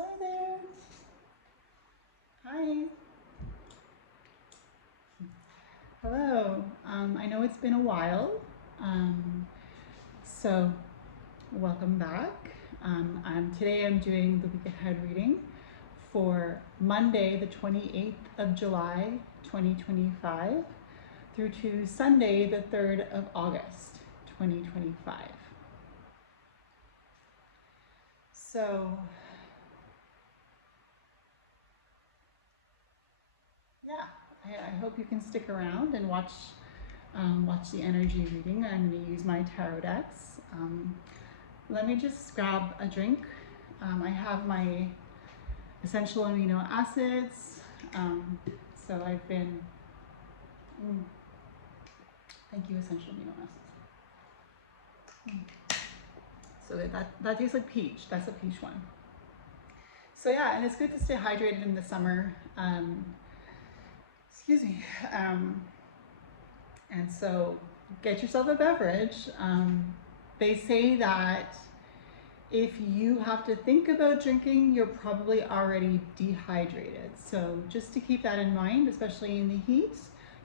Hi there. Hi. Hello. I know it's been a while, um, so welcome back. Today I'm doing the week ahead reading for Monday, the 28th of July, 2025, through to Sunday, the 3rd of August, 2025. So, yeah, I hope you can stick around and watch the energy reading. I'm going to use my tarot decks. Let me just grab a drink. I have my essential amino acids. So I've been, thank you, essential amino acids. So that tastes like peach. That's a peach one. So yeah, and it's good to stay hydrated in the summer. Excuse me. And so get yourself a beverage. They say that if you have to think about drinking, you're probably already dehydrated. So just to keep that in mind, especially in the heat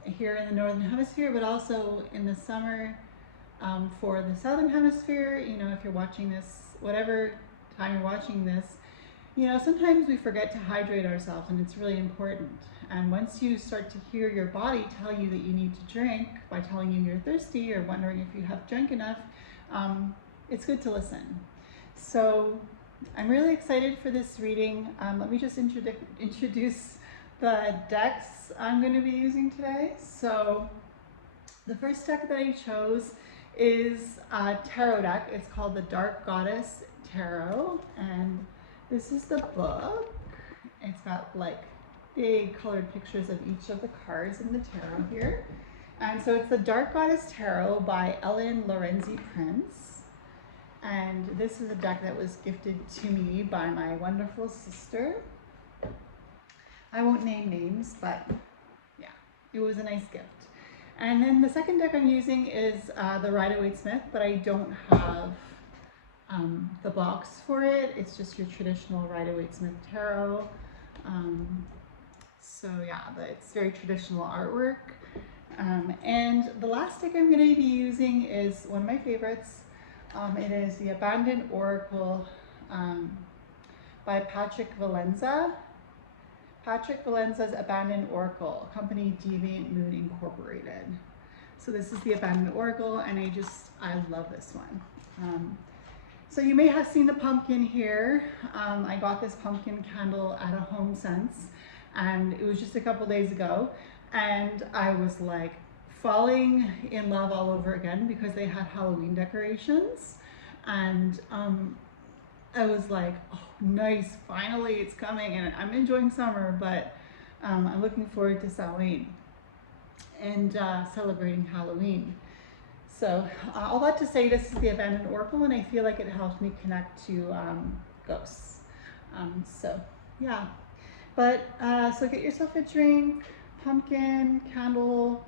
here in the Northern Hemisphere, but also in the summer for the Southern Hemisphere, you know, if you're watching this, whatever time you're watching this, you know, sometimes we forget to hydrate ourselves, and it's really important. And once you start to hear your body tell you that you need to drink by telling you you're thirsty or wondering if you have drank enough, it's good to listen. So I'm really excited for this reading. Let me just introduce the decks I'm going to be using today. So the first deck that I chose is a tarot deck. It's called the Dark Goddess Tarot, and this is the book. It's got like big colored pictures of each of the cards in the tarot here. And so it's the Dark Goddess Tarot by Ellen Lorenzi Prince. And this is a deck that was gifted to me by my wonderful sister. I won't name names, but yeah, it was a nice gift. And then the second deck I'm using is the Rider-Waite-Smith, but I don't have the box for it. It's just your traditional Rider-Waite-Smith tarot. So yeah, it's very traditional artwork. And the last deck I'm going to be using is one of my favorites. It is the Abandoned Oracle by Patrick Valenza. Patrick Valenza's Abandoned Oracle, company Deviant Moon Incorporated. So this is the Abandoned Oracle, and I love this one. So you may have seen the pumpkin here. I got this pumpkin candle at a HomeSense, and it was just a couple days ago, and I was like falling in love all over again because they had Halloween decorations, and I was like, oh, nice, finally it's coming, and I'm enjoying summer, but I'm looking forward to Samhain and celebrating Halloween. So all that to say, this is the Abandoned Oracle, and I feel like it helps me connect to ghosts. So yeah, but so get yourself a drink, pumpkin, candle,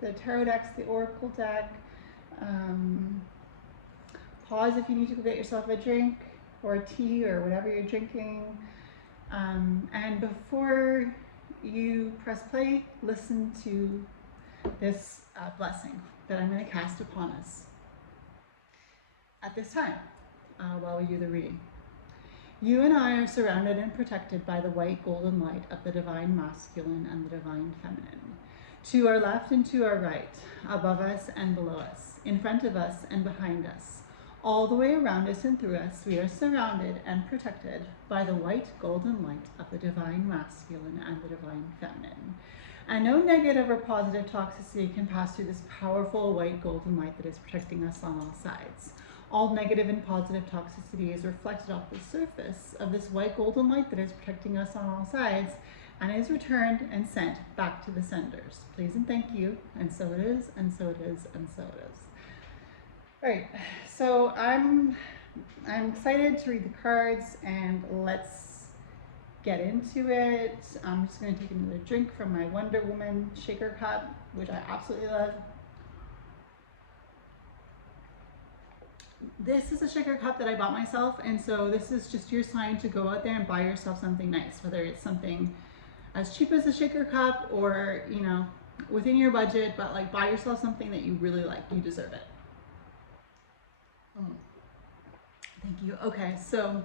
the tarot decks, the oracle deck. Pause if you need to go get yourself a drink or a tea or whatever you're drinking. And before you press play, listen to this blessing that I'm going to cast upon us at this time while we do the reading. You and I are surrounded and protected by the white golden light of the divine masculine and the divine feminine. To our left and to our right, above us and below us, in front of us and behind us, all the way around us and through us, we are surrounded and protected by the white golden light of the divine masculine and the divine feminine. And no negative or positive toxicity can pass through this powerful white golden light that is protecting us on all sides. All negative and positive toxicity is reflected off the surface of this white golden light that is protecting us on all sides and is returned and sent back to the senders. Please and thank you. And so it is, and so it is, and so it is. All right, so I'm excited to read the cards, and let's get into it. I'm just going to take another drink from my Wonder Woman shaker cup, which I absolutely love. this is a shaker cup that I bought myself, and so this is just your sign to go out there and buy yourself something nice, whether it's something as cheap as a shaker cup or, you know, within your budget, but like buy yourself something that you really like. You deserve it. Thank you. Okay, so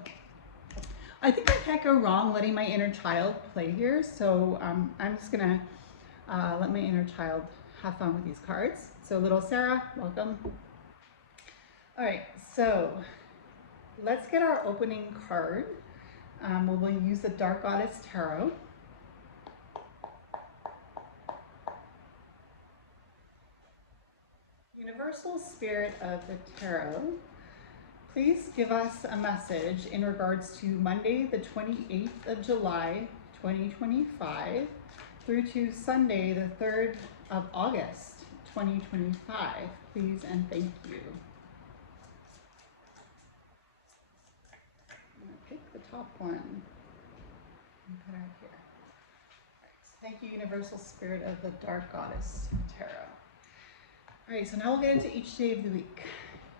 I think I can't go wrong letting my inner child play here. So I'm just gonna let my inner child have fun with these cards. So little Sarah, welcome. All right, so let's get our opening card. We'll use the Dark Goddess Tarot. Universal Spirit of the Tarot, please give us a message in regards to Monday, the 28th of July, 2025, through to Sunday, the 3rd of August, 2025. Please and thank you. I'm gonna pick the top one and put it here. Thank you, Universal Spirit of the Dark Goddess Tarot. All right, so now we'll get into each day of the week.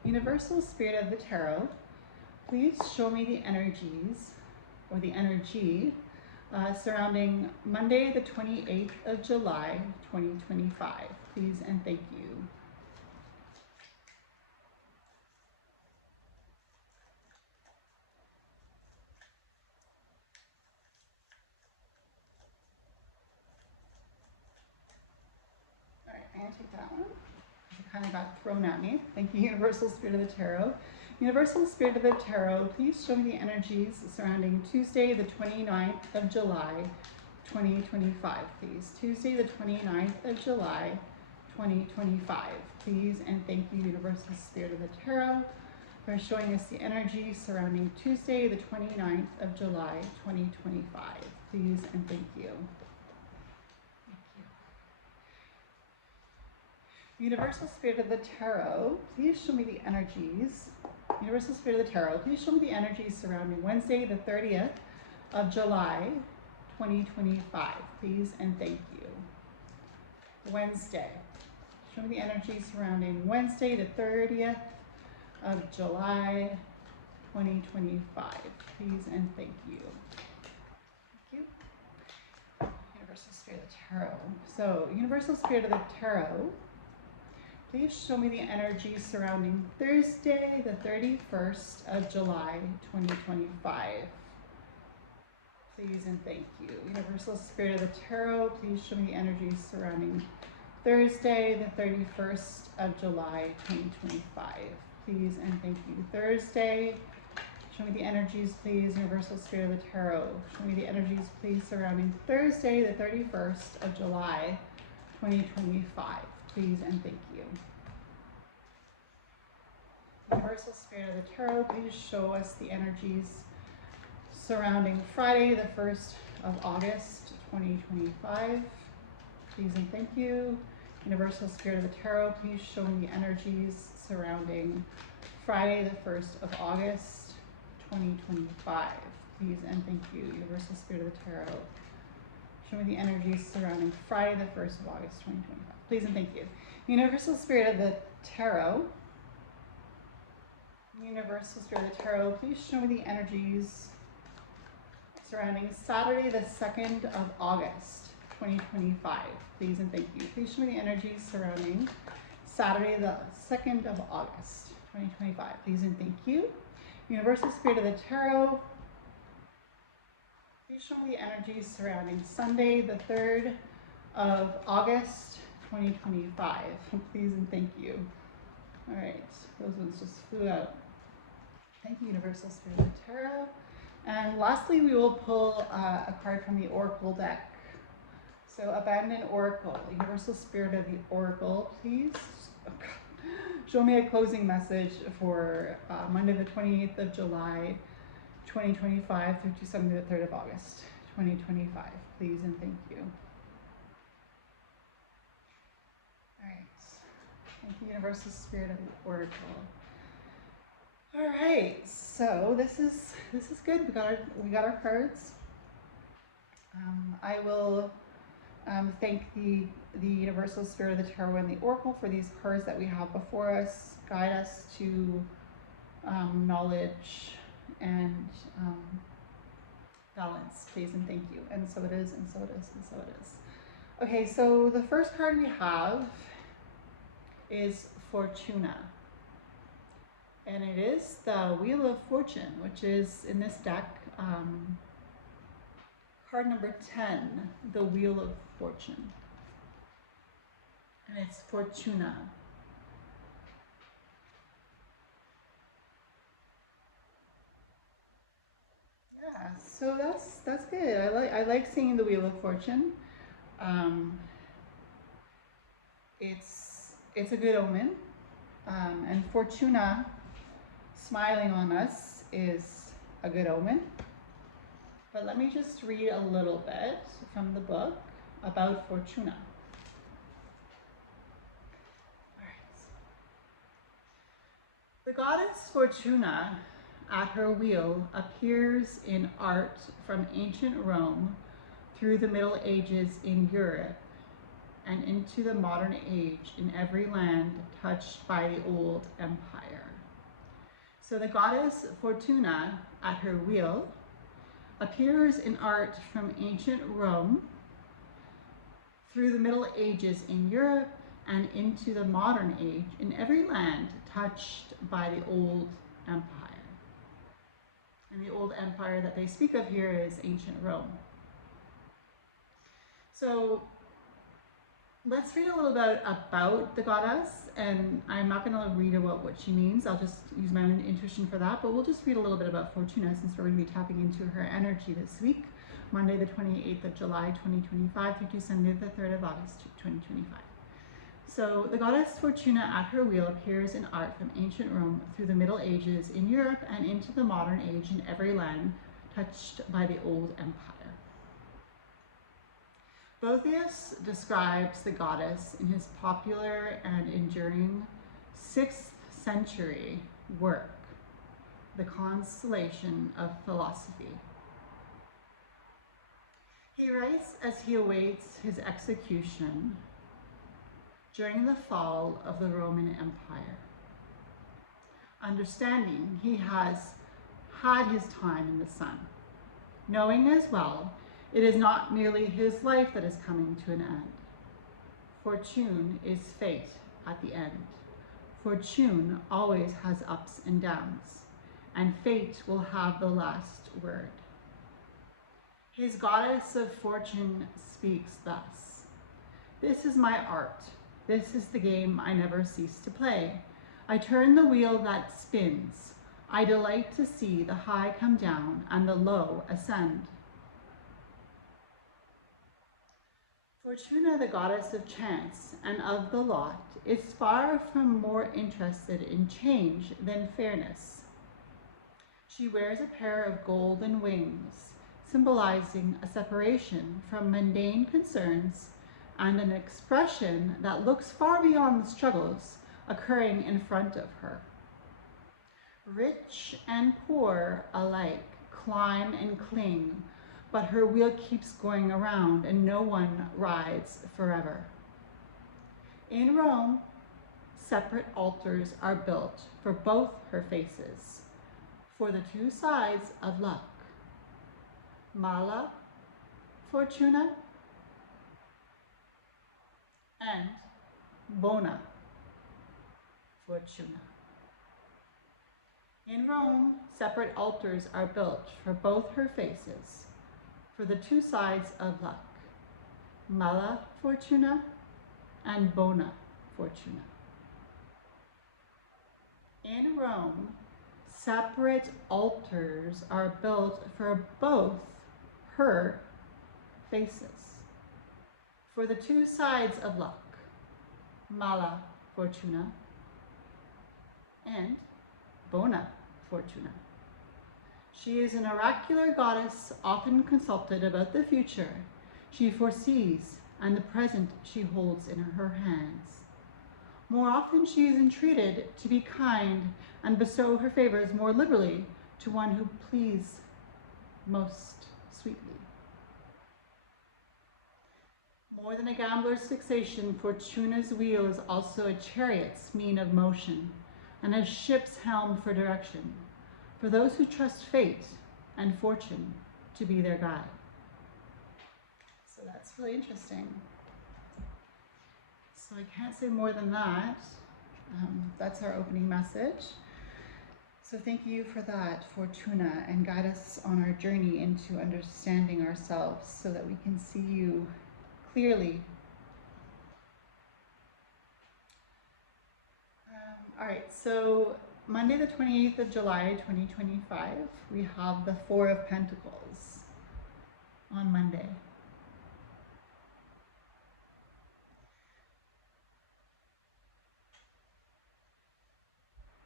Universal Spirit of the Tarot, please show me the energies, or the energy, surrounding Monday, the 28th of July, 2025. Please and thank you. All right, I'm gonna take that one. It kind of got thrown at me. Thank you, Universal Spirit of the Tarot. Universal Spirit of the Tarot, please show me the energies surrounding Tuesday, the 29th of July, 2025, please. Tuesday, the 29th of July, 2025. Please and thank you, Universal Spirit of the Tarot, for showing us the energy surrounding Tuesday, the 29th of July, 2025. Please and thank you. Universal Spirit of the Tarot, please show me the energies. Universal Spirit of the Tarot, please show me the energies surrounding Wednesday, the 30th of July, 2025. Please and thank you. Wednesday. Show me the energies surrounding Wednesday, the 30th of July, 2025. Please and thank you. Thank you. Universal Spirit of the Tarot. So, Universal Spirit of the Tarot, please show me the energy surrounding Thursday, the 31st of July, 2025. Please and thank you. Universal Spirit of the Tarot, please show me the energy surrounding Thursday, the 31st of July, 2025. Please and thank you. Thursday, show me the energies, please. Universal Spirit of the Tarot, show me the energies, please, surrounding Thursday, the 31st of July, 2025. Please and thank you. Universal Spirit of the Tarot, please show us the energies surrounding Friday, the 1st of August, 2025. Please and thank you. Universal Spirit of the Tarot, please show me the energies surrounding Friday, the 1st of August, 2025. Please and thank you. Universal Spirit of the Tarot, show me the energies surrounding Friday, the 1st of August, 2025. Please and thank you. Universal Spirit of the Tarot, Universal Spirit of the Tarot, please show me the energies surrounding Saturday, the 2nd of August, 2025. Please and thank you. Please show me the energies surrounding Saturday, the 2nd of August, 2025. Please and thank you. Universal Spirit of the Tarot, please show me the energies surrounding Sunday, the 3rd of August, 2025. Please and thank you. All right, those ones just flew out. Thank you, Universal Spirit of the Tarot. And lastly, we will pull a card from the Oracle deck. So, Abandoned Oracle, Universal Spirit of the Oracle, please show me a closing message for Monday, the 28th of July, 2025 through to Sunday, the 3rd of August, 2025. Please and thank you. All right. Thank you, Universal Spirit of the Oracle. All right, so this is good. We got our cards. I will thank the Universal Spirit of the Tarot and the Oracle for these cards that we have before us. Guide us to knowledge, and balance, praise and thank you. And so it is, and so it is, and so it is. Okay, so the first card we have is Fortuna. And it is the Wheel of Fortune, which is in this deck, card number 10, the Wheel of Fortune. And it's Fortuna. Yeah, so that's good. I like seeing the Wheel of Fortune. It's a good omen. And Fortuna smiling on us is a good omen. But let me just read a little bit from the book about Fortuna. The goddess Fortuna at her wheel appears in art from ancient Rome through the Middle Ages in Europe and into the modern age in every land touched by the old empire. So the goddess Fortuna at her wheel appears in art from ancient Rome through the Middle Ages in Europe and into the modern age in every land touched by the old empire. And the old empire that they speak of here is ancient Rome. So let's read a little bit about the goddess, and I'm not going to read about what she means. I'll just use my own intuition for that, but we'll just read a little bit about Fortuna since we're going to be tapping into her energy this week, Monday the 28th of July 2025 through to Sunday the 3rd of August 2025. So the goddess Fortuna at her wheel appears in art from ancient Rome through the Middle Ages in Europe and into the modern age in every land touched by the old empire. Boethius describes the goddess in his popular and enduring 6th century work, The Consolation of Philosophy. He writes as he awaits his execution during the fall of the Roman Empire, understanding he has had his time in the sun, knowing as well it is not merely his life that is coming to an end. Fortune is fate at the end. Fortune always has ups and downs, and fate will have the last word. His goddess of fortune speaks thus: "This is my art. This is the game I never cease to play. I turn the wheel that spins. I delight to see the high come down and the low ascend." Fortuna, the goddess of chance and of the lot, is far from more interested in change than fairness. She wears a pair of golden wings, symbolizing a separation from mundane concerns and an expression that looks far beyond the struggles occurring in front of her. Rich and poor alike climb and cling, but her wheel keeps going around and no one rides forever. In Rome, separate altars are built for both her faces, for the two sides of luck. Mala Fortuna and Bona Fortuna. In Rome, separate altars are built for both her faces, for the two sides of luck. Mala Fortuna and Bona Fortuna. In Rome, separate altars are built for both her faces, for the two sides of luck. Mala Fortuna and Bona Fortuna. She is an oracular goddess often consulted about the future she foresees and the present she holds in her hands. More often she is entreated to be kind and bestow her favors more liberally to one who please most sweetly. More than a gambler's fixation, Fortuna's wheel is also a chariot's mean of motion, and a ship's helm for direction, for those who trust fate and fortune to be their guide. So that's really interesting. So I can't say more than that. That's our opening message. So thank you for that, Fortuna, and guide us on our journey into understanding ourselves so that we can see you clearly. All right, so Monday the 28th of July, 2025, we have the Four of Pentacles on Monday.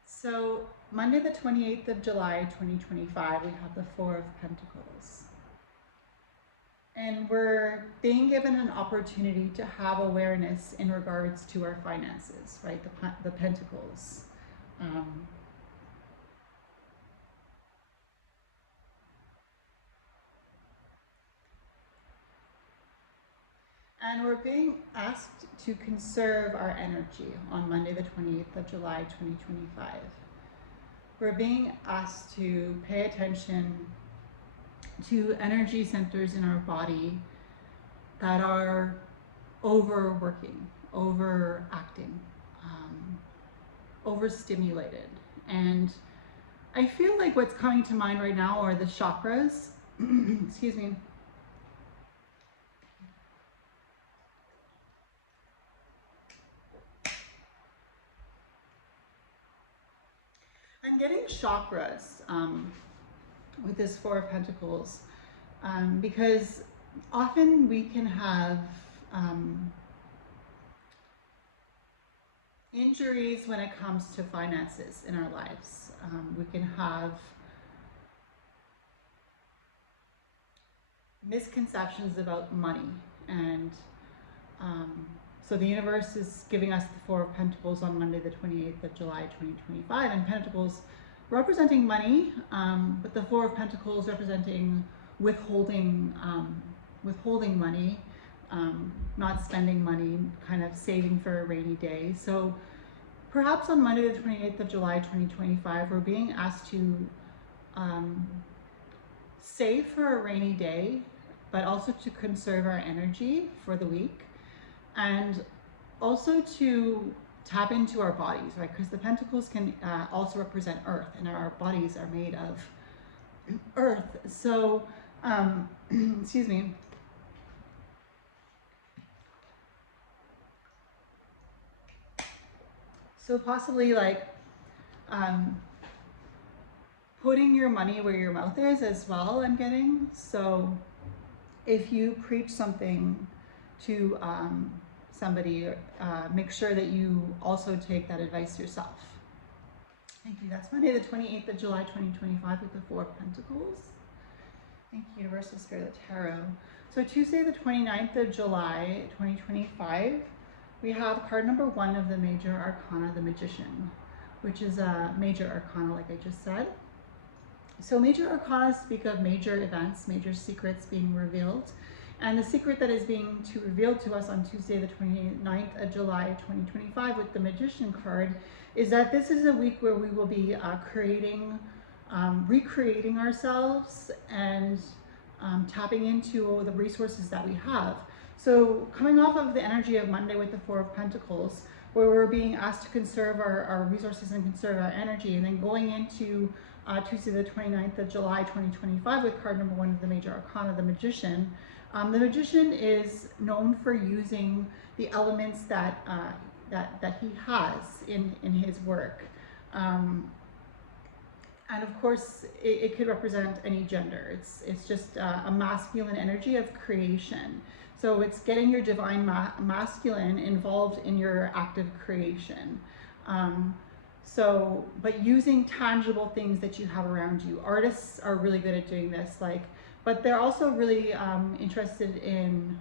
So Monday the 28th of July, 2025, we have the Four of Pentacles. And we're being given an opportunity to have awareness in regards to our finances, right? The Pentacles. And we're being asked to conserve our energy on Monday the 28th of July, 2025. We're being asked to pay attention to energy centers in our body that are overworking, overacting, overstimulated. And I feel like what's coming to mind right now are the chakras. Excuse me. I'm getting chakras with this Four of Pentacles because often we can have injuries when it comes to finances in our lives. We can have misconceptions about money, and so the universe is giving us the Four of Pentacles on Monday the 28th of July 2025, and Pentacles representing money, but the Four of Pentacles representing withholding money, not spending money, kind of saving for a rainy day. So perhaps on Monday the 28th of July 2025, we're being asked to save for a rainy day, but also to conserve our energy for the week, and also to tap into our bodies, right? Because the Pentacles can also represent earth, and our bodies are made of earth. So, excuse me. So possibly like putting your money where your mouth is as well, I'm getting. So if you preach something to somebody, make sure that you also take that advice yourself. Thank you. That's Monday the 28th of July 2025 with the Four of Pentacles. Thank you, Universal Spirit Tarot. So Tuesday the 29th of July 2025, we have card number 1 of the Major Arcana, the Magician, which is a major arcana, like I just said. So major arcana speak of major events, major secrets being revealed. And the secret that is being revealed to us on Tuesday, the 29th of July, 2025 with the Magician card is that this is a week where we will be recreating ourselves and tapping into the resources that we have. So coming off of the energy of Monday with the Four of Pentacles, where we're being asked to conserve our resources and conserve our energy, and then going into Tuesday the 29th of July 2025 with card number 1 of the Major Arcana, the Magician. The Magician is known for using the elements that he has in his work. And of course, it could represent any gender. It's just a masculine energy of creation. So it's getting your divine masculine involved in your active creation. But using tangible things that you have around you. Artists are really good at doing this, but they're also really interested in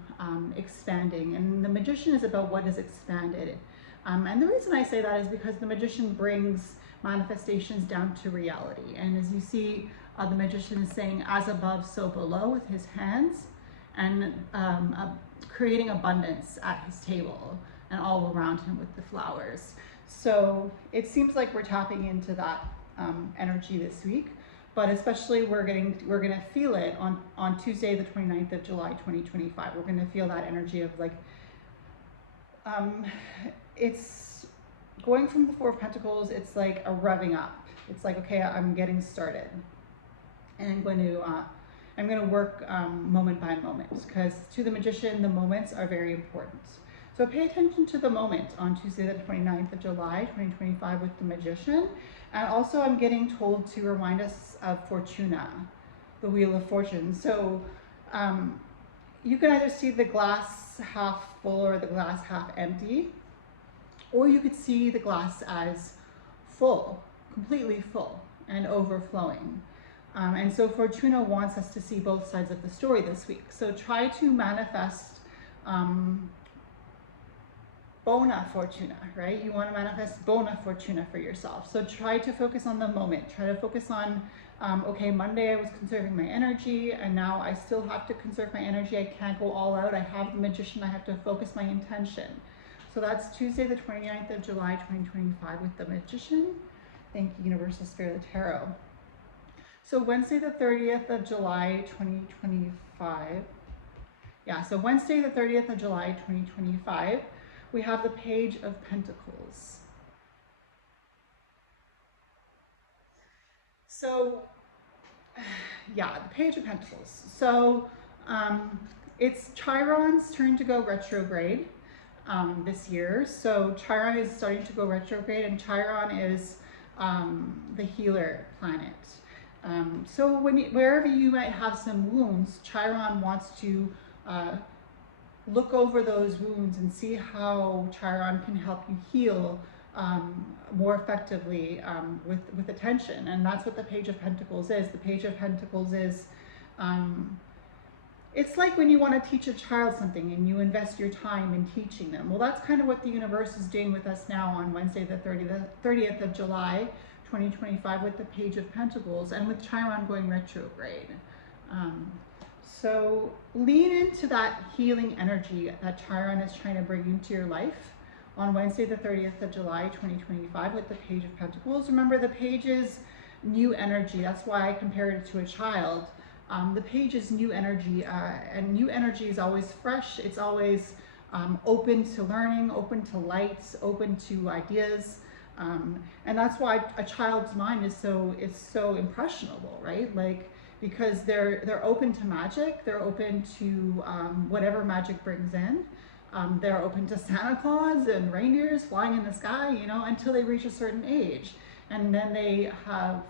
expanding. And the Magician is about what is expanded. And the reason I say that is because the Magician brings manifestations down to reality. And as you see, the Magician is saying, as above, so below, with his hands, and creating abundance at his table and all around him with the flowers. So it seems like we're tapping into that energy this week, but especially we're gonna feel it on Tuesday, the 29th of July, 2025. We're gonna feel that energy of like, it's going from the Four of Pentacles. It's like a revving up. It's like, okay, I'm getting started, and I'm going to work moment by moment, because to the Magician, the moments are very important. So pay attention to the moment on Tuesday, the 29th of July, 2025 with the Magician. And also I'm getting told to remind us of Fortuna, the Wheel of Fortune. So you can either see the glass half full or the glass half empty, or you could see the glass as full, completely full and overflowing. And so Fortuna wants us to see both sides of the story this week. So try to manifest Bona Fortuna, right? You want to manifest Bona Fortuna for yourself. So try to focus on the moment. Try to focus on, okay, Monday I was conserving my energy, and now I still have to conserve my energy. I can't go all out. I have the Magician. I have to focus my intention. So that's Tuesday, the 29th of July, 2025 with the Magician. Thank you, Universal Spirit of the Tarot. So Wednesday, the 30th of July, 2025. Yeah, so Wednesday, the 30th of July, 2025, we have the Page of Pentacles. So, yeah, the Page of Pentacles. So, it's Chiron's turn to go retrograde this year. So Chiron is starting to go retrograde, and Chiron is the healer planet. So wherever you might have some wounds, Chiron wants to look over those wounds and see how Chiron can help you heal more effectively with attention. And that's what the Page of Pentacles is. The Page of Pentacles is, it's like when you want to teach a child something and you invest your time in teaching them. Well, that's kind of what the universe is doing with us now on Wednesday, the 30th of July, 2025 with the Page of Pentacles and with Chiron going retrograde. So lean into that healing energy that Chiron is trying to bring into your life on Wednesday, the 30th of July, 2025 with the Page of Pentacles. Remember, the Page is new energy. That's why I compared it to a child. The Page is new energy, and new energy is always fresh. It's always open to learning, open to light, open to ideas. And that's why a child's mind is so impressionable, right? Like, because they're open to magic, they're open to whatever magic brings in. They're open to Santa Claus and reindeers flying in the sky, you know, until they reach a certain age. And then they have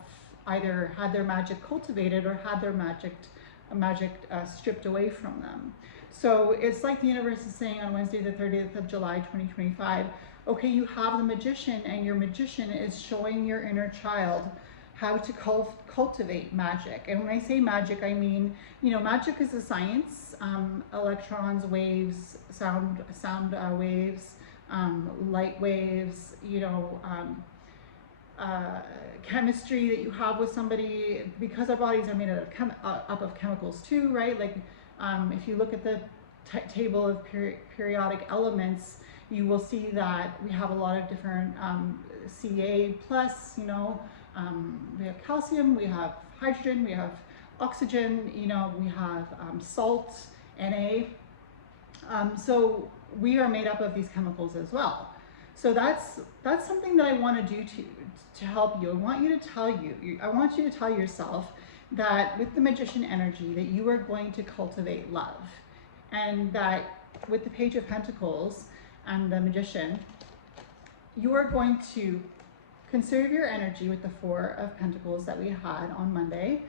either had their magic cultivated or had their magic stripped away from them. So it's like the universe is saying on Wednesday, the 30th of July, 2025, okay, you have the Magician, and your Magician is showing your inner child how to cultivate magic. And when I say magic, I mean, you know, magic is a science, electrons, waves, sound waves, light waves, you know, chemistry that you have with somebody, because our bodies are made up of chemicals too, right? Like if you look at the table of periodic elements, you will see that we have a lot of different Ca plus, you know, we have calcium, we have hydrogen, we have oxygen, you know, we have salt, Na. So we are made up of these chemicals as well. So that's something that I want to do to help you. I want you to tell yourself that with the Magician energy that you are going to cultivate love, and that with the Page of Pentacles and the Magician, you are going to conserve your energy with the Four of Pentacles that we had on Monday.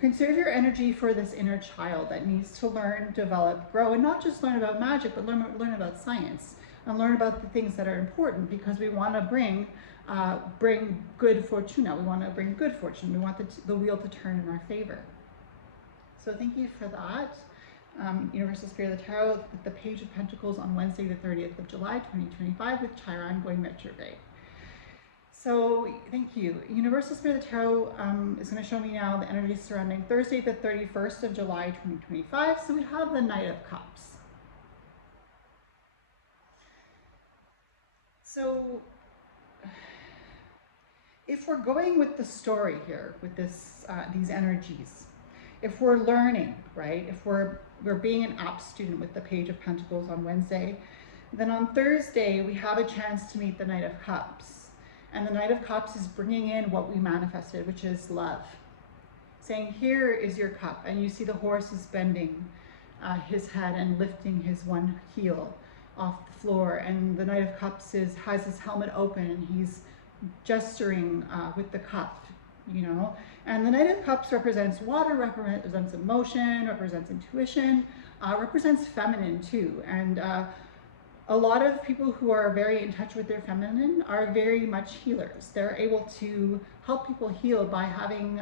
Conserve your energy for this inner child that needs to learn, develop, grow, and not just learn about magic, but learn about science and learn about the things that are important, because we want to bring good fortuna. We want to bring good fortune. We want the wheel to turn in our favor. So thank you for that. Universal Spirit of the Tarot with the Page of Pentacles on Wednesday, the 30th of July, 2025 with Chiron going retrograde. So thank you. Universal Spirit of the Tarot is going to show me now the energy surrounding Thursday, the 31st of July, 2025. So we have the Knight of Cups. So if we're going with the story here, with this these energies, if we're learning, right? If we're being an apt student with the Page of Pentacles on Wednesday, then on Thursday we have a chance to meet the Knight of Cups. And the Knight of Cups is bringing in what we manifested, which is love. Saying, here is your cup. And you see the horse is bending his head and lifting his one heel off the floor. And the Knight of Cups has his helmet open and he's gesturing with the cup, you know. And the Knight of Cups represents water, represents emotion, represents intuition, represents feminine too. And a lot of people who are very in touch with their feminine are very much healers. They're able to help people heal by having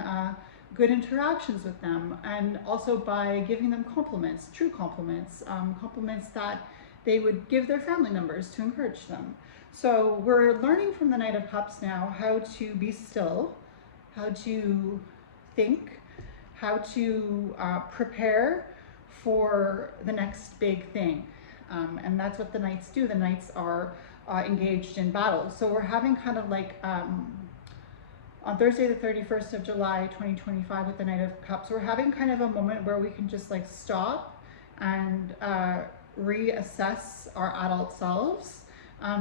good interactions with them, and also by giving them compliments, true compliments, compliments that they would give their family members to encourage them. So we're learning from the Knight of Cups now how to be still, how to think, how to prepare for the next big thing. And that's what the Knights do. The Knights are engaged in battle. So we're having kind of like, on Thursday the 31st of July 2025 with the Knight of Cups, we're having kind of a moment where we can just like stop and reassess our adult selves.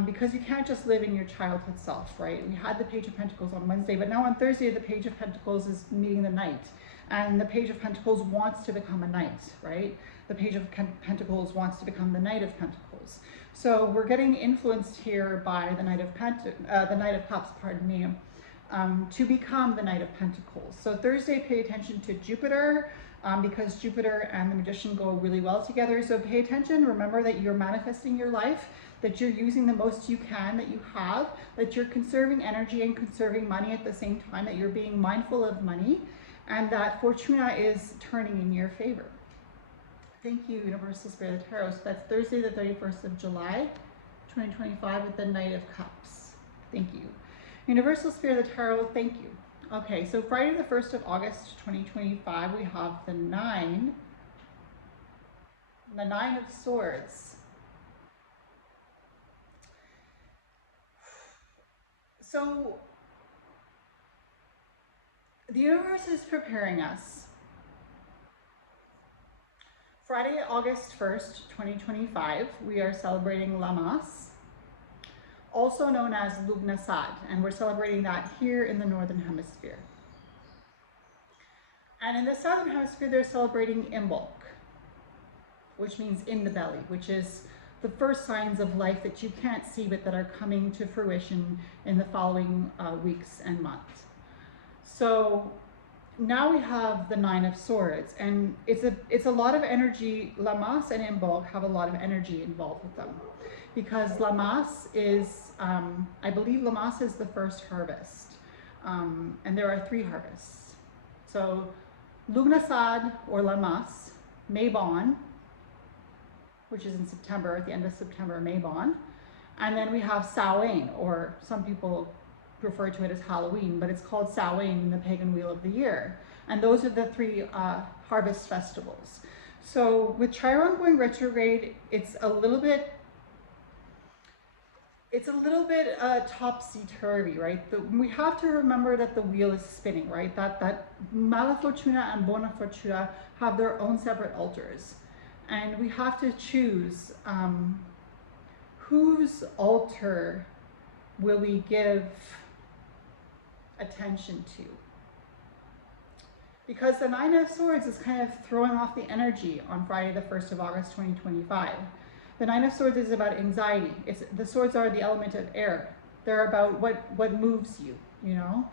Because you can't just live in your childhood self, right? We had the Page of Pentacles on Wednesday, but now on Thursday, the Page of Pentacles is meeting the Knight. And the Page of Pentacles wants to become a Knight, right? The Page of Pentacles wants to become the Knight of Pentacles. So we're getting influenced here by the Knight of Cups, pardon me, to become the Knight of Pentacles. So Thursday, pay attention to Jupiter, because Jupiter and the Magician go really well together. So pay attention, remember that you're manifesting your life, that you're using the most you can that you have, that you're conserving energy and conserving money at the same time, that you're being mindful of money, and that Fortuna is turning in your favor. Thank you, Universal Spirit of the Tarot. So that's Thursday, the 31st of July, 2025 with the Knight of Cups. Thank you. Universal Spirit of the Tarot, thank you. Okay, so Friday the 1st of August, 2025, we have the Nine of Swords. So the universe is preparing us. Friday, August 1st, 2025, we are celebrating Lammas, also known as Lughnasadh, and we're celebrating that here in the Northern Hemisphere. And in the Southern Hemisphere, they're celebrating Imbolc, which means in the belly, which is the first signs of life that you can't see but that are coming to fruition in the following weeks and months. So now we have the Nine of Swords, and it's a lot of energy. Lammas and Imbolc have a lot of energy involved with them, because Lammas is, I believe Lammas is the first harvest, and there are 3 harvests. So Lughnasadh or Lammas, Mabon, which is in September, at the end of September, Mabon. And then we have Samhain, or some people refer to it as Halloween, but it's called Samhain in the pagan wheel of the year. And those are the 3 harvest festivals. So with Chiron going retrograde, it's a little bit topsy-turvy, right? We have to remember that the wheel is spinning, right? That Mala Fortuna and Bona Fortuna have their own separate altars. And we have to choose whose altar will we give attention to. Because the Nine of Swords is kind of throwing off the energy on Friday the 1st of August 2025. The Nine of Swords is about anxiety. The swords are the element of air. They're about what moves you, you know?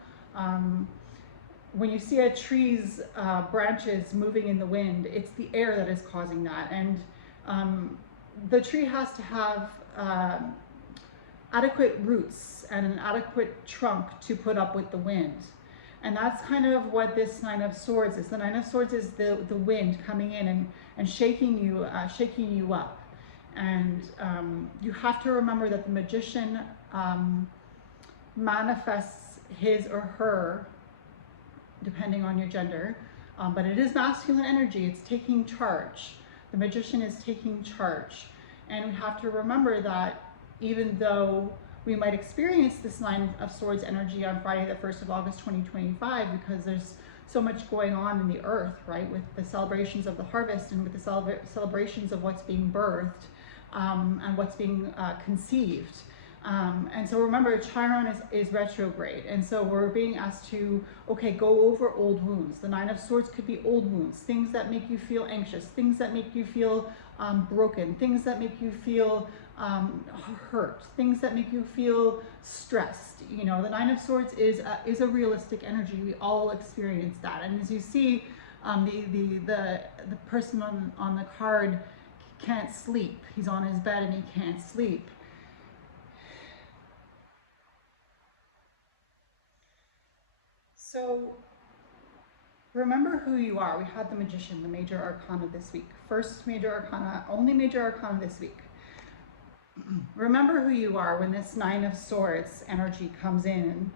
When you see a tree's branches moving in the wind, it's the air that is causing that. And the tree has to have adequate roots and an adequate trunk to put up with the wind. And that's kind of what this Nine of Swords is. The Nine of Swords is the wind coming in and shaking you up. And you have to remember that the Magician manifests his or her, depending on your gender, but it is masculine energy. It's taking charge. The Magician is taking charge. And we have to remember that even though we might experience this Nine of Swords energy on Friday, the 1st of August, 2025, because there's so much going on in the earth, right? With the celebrations of the harvest and with the celebrations of what's being birthed and what's being conceived. And so remember, Chiron is retrograde. And so we're being asked to, okay, go over old wounds. The Nine of Swords could be old wounds, things that make you feel anxious, things that make you feel broken, things that make you feel hurt, things that make you feel stressed. You know, the Nine of Swords is a realistic energy. We all experience that. And as you see, the person on the card can't sleep. He's on his bed and he can't sleep. So remember who you are. We had the Magician, the major arcana this week. First major arcana, only major arcana this week. Remember who you are when this Nine of Swords energy comes in.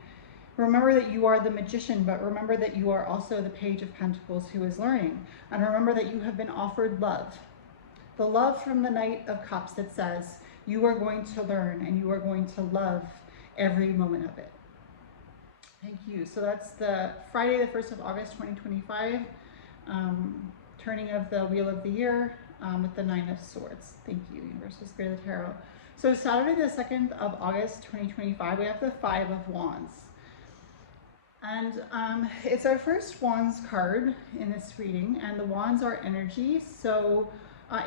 Remember that you are the Magician, but remember that you are also the Page of Pentacles who is learning. And remember that you have been offered love. The love from the Knight of Cups that says you are going to learn and you are going to love every moment of it. Thank you. So that's the Friday, the 1st of August, 2025, turning of the Wheel of the Year with the Nine of Swords. Thank you, Universal Spirit of the Tarot. So Saturday, the 2nd of August, 2025, we have the Five of Wands. And it's our first Wands card in this reading, and the Wands are energy. So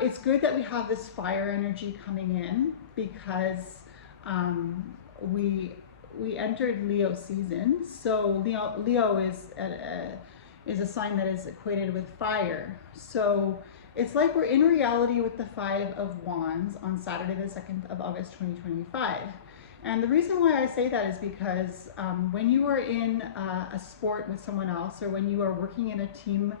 it's good that we have this fire energy coming in because we entered Leo season. So Leo is a sign that is equated with fire. So it's like we're in reality with the Five of Wands on Saturday, the 2nd of August, 2025. And the reason why I say that is because when you are in a sport with someone else, or when you are working in a team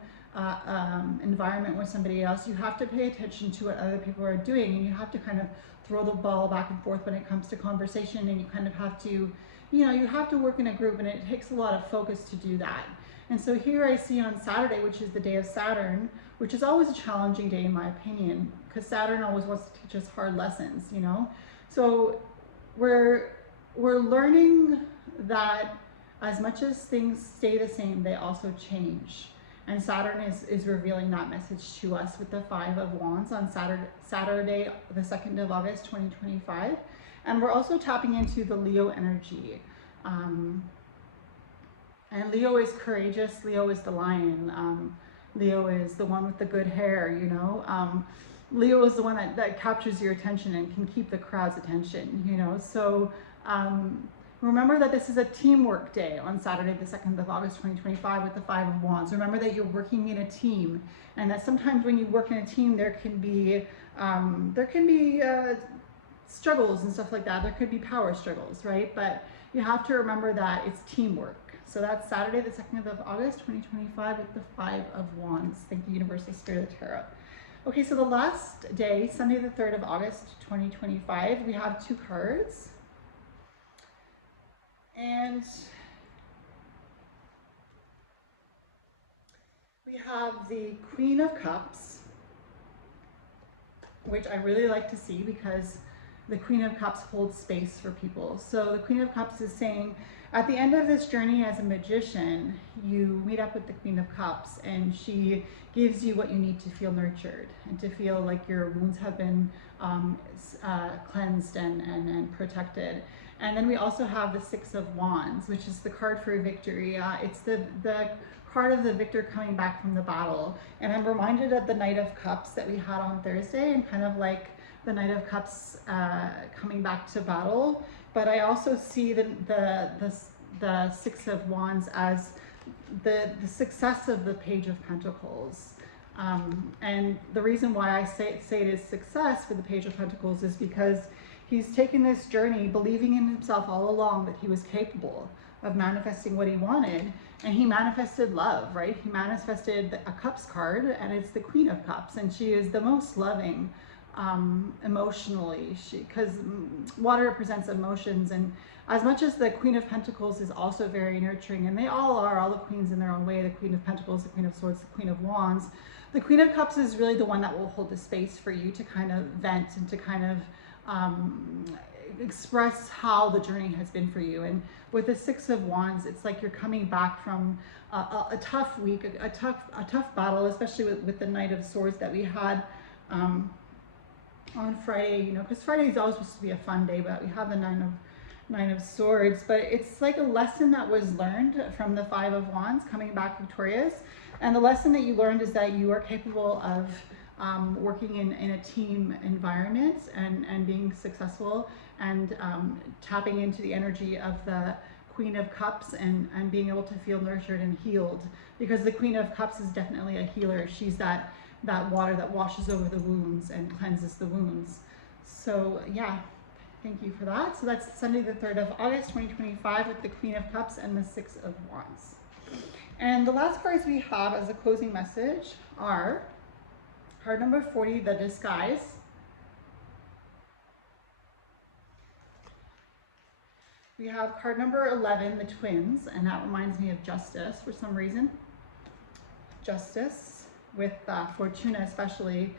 environment with somebody else, you have to pay attention to what other people are doing, and you have to kind of throw the ball back and forth when it comes to conversation, and you kind of have to, you know, you have to work in a group, and it takes a lot of focus to do that. And so here I see on Saturday, which is the day of Saturn, which is always a challenging day in my opinion, because Saturn always wants to teach us hard lessons, you know? So we're learning that as much as things stay the same, they also change. And Saturn is revealing that message to us with the Five of Wands on Saturday, the 2nd of August, 2025. And we're also tapping into the Leo energy. And Leo is courageous. Leo is the lion. Leo is the one with the good hair, you know. Leo is the one that captures your attention and can keep the crowd's attention, you know. So remember that this is a teamwork day on Saturday, the 2nd of August, 2025 with the Five of Wands. Remember that you're working in a team, and that sometimes when you work in a team, there can be struggles and stuff like that. There could be power struggles, right? But you have to remember that it's teamwork. So that's Saturday, the 2nd of August, 2025 with the Five of Wands. Thank you, Universal Spirit of the Tarot. Okay, so the last day, Sunday, the 3rd of August, 2025, we have two cards. And we have the Queen of Cups, which I really like to see because the Queen of Cups holds space for people. So the Queen of Cups is saying, at the end of this journey as a magician, you meet up with the Queen of Cups, and she gives you what you need to feel nurtured and to feel like your wounds have been cleansed and protected. And then we also have the Six of Wands, which is the card for victory. It's the card of the victor coming back from the battle. And I'm reminded of the Knight of Cups that we had on Thursday, and kind of like the Knight of Cups coming back to battle. But I also see the Six of Wands as the success of the Page of Pentacles. And the reason why I say it is success for the Page of Pentacles is because he's taken this journey believing in himself all along that he was capable of manifesting what he wanted, and he manifested love, right? He manifested a Cups card, and it's the Queen of Cups, and she is the most loving emotionally, because water represents emotions, and as much as the Queen of Pentacles is also very nurturing, and they all are, all the queens in their own way, the Queen of Pentacles, the Queen of Swords, the Queen of Wands, the Queen of Cups is really the one that will hold the space for you to kind of vent and to kind of express how the journey has been for you. And with the Six of Wands, it's like you're coming back from a tough week, a tough battle, especially with the Knight of Swords that we had on Friday. You know, because Friday is always supposed to be a fun day, but we have the Nine of Swords. But it's like a lesson that was learned from the Five of Wands, coming back victorious. And the lesson that you learned is that you are capable of working in a team environment and being successful, and tapping into the energy of the Queen of Cups and being able to feel nurtured and healed, because the Queen of Cups is definitely a healer. She's that water that washes over the wounds and cleanses the wounds. So yeah, thank you for that. So that's Sunday the 3rd of August 2025 with the Queen of Cups and the Six of Wands. And the last cards we have as a closing message are card number 40, the Disguise. We have card number 11, the Twins, and that reminds me of Justice for some reason. Justice with Fortuna especially.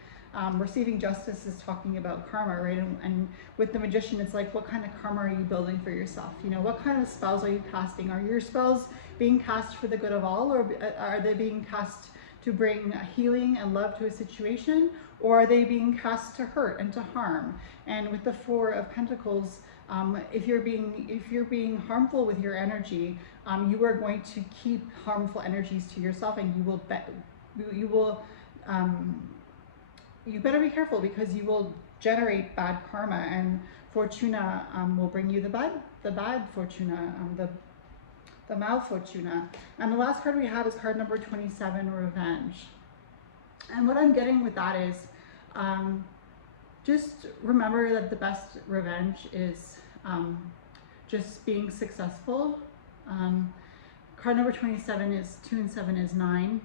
Receiving justice is talking about karma, right? And with the Magician, it's like, what kind of karma are you building for yourself? You know, what kind of spells are you casting? Are your spells being cast for the good of all, or are they being cast to bring healing and love to a situation, or are they being cast to hurt and to harm? And with the Four of Pentacles, if you're being harmful with your energy, you are going to keep harmful energies to yourself, and you better be careful, because you will generate bad karma, and Fortuna will bring you the bad Fortuna, the Malfortuna. And the last card we have is card number 27, Revenge. And what I'm getting with that is, just remember that the best revenge is just being successful. Card number 27 is 2 and 7 is 9.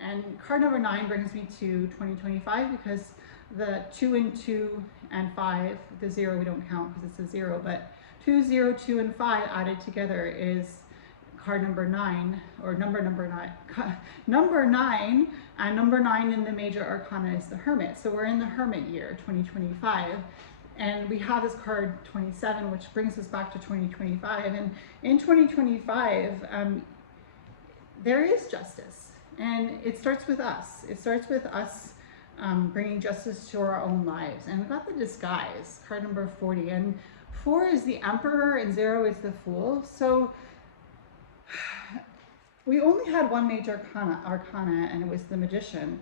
And card number 9 brings me to 2025, because the 2 and 2 and 5, the 0 we don't count because it's a 0, but 2, 0, 2, and 5 added together is card number 9, or number 9. Number 9, and number 9 in the major arcana is the Hermit. So we're in the Hermit year, 2025. And we have this card 27, which brings us back to 2025. And in 2025, there is justice. And it starts with us. It starts with us bringing justice to our own lives. And we've got the Disguise, card number 40. And 4 is the Emperor and 0 is the Fool. So we only had one major arcana, and it was the Magician.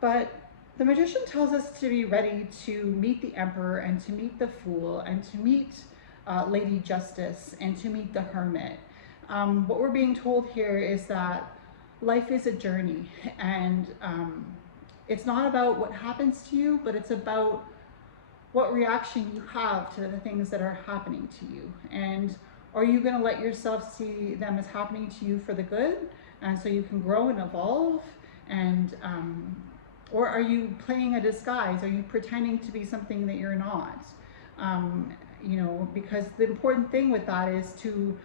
But the Magician tells us to be ready to meet the Emperor and to meet the Fool and to meet Lady Justice and to meet the Hermit. What we're being told here is that life is a journey, and it's not about what happens to you, but it's about what reaction you have to the things that are happening to you. And are you going to let yourself see them as happening to you for the good, and so you can grow and evolve? And or are you playing a disguise? Are you pretending to be something that you're not? You know, because the important thing with that is to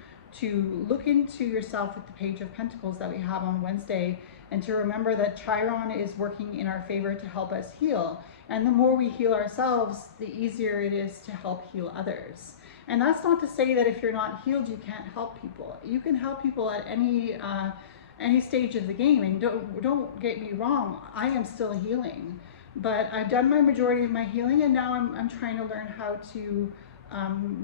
look into yourself with the Page of Pentacles that we have on Wednesday, and to remember that Chiron is working in our favor to help us heal. And the more we heal ourselves, the easier it is to help heal others. And that's not to say that if you're not healed, you can't help people. You can help people at any stage of the game. And don't get me wrong, I am still healing, but I've done my majority of my healing, and now I'm trying to learn how to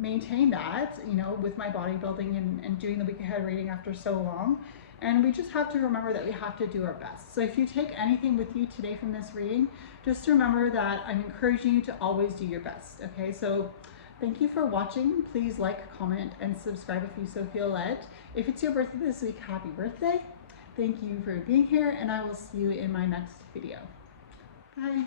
maintain that, you know, with my bodybuilding and doing the week ahead reading after so long. And we just have to remember that we have to do our best. So if you take anything with you today from this reading, just remember that I'm encouraging you to always do your best. Okay, so thank you for watching. Please like, comment, and subscribe if you so feel led. If it's your birthday this week, happy birthday. Thank you for being here, and I will see you in my next video. Bye.